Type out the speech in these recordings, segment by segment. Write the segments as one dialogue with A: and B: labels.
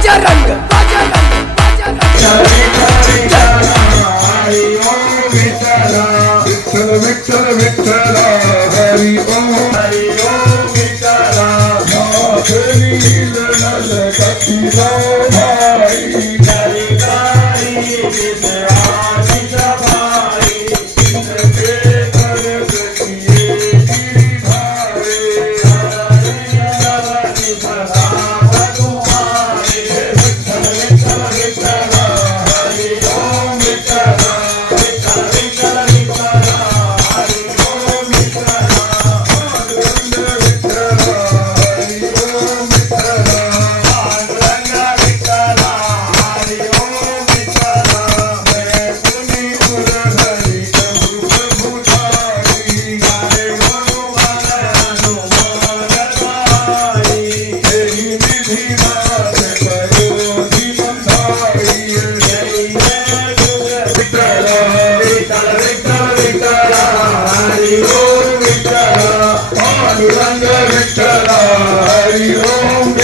A: बजरंग बजरंग बजरंग
B: हरी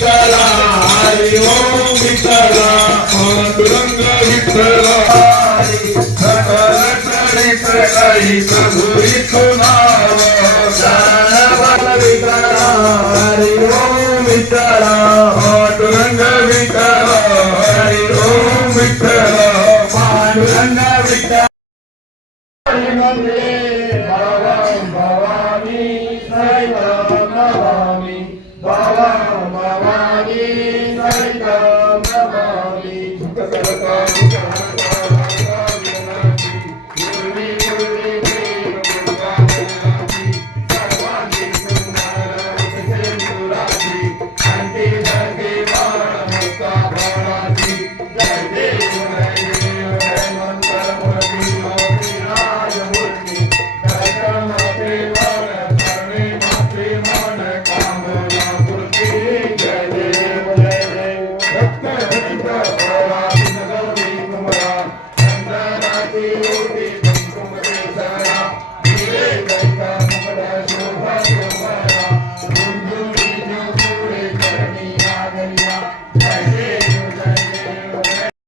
B: विठ्ठला हरि ओम विठ्ठला पांडुरंग विठ्ठला सकल चरित काही प्रभु विठुनाव जानवल विठ्ठला हरि ओम विठ्ठला पांडुरंग विठ्ठला। हरि ओम विठ्ठला पांडुरंग विठ्ठला भवं भवानी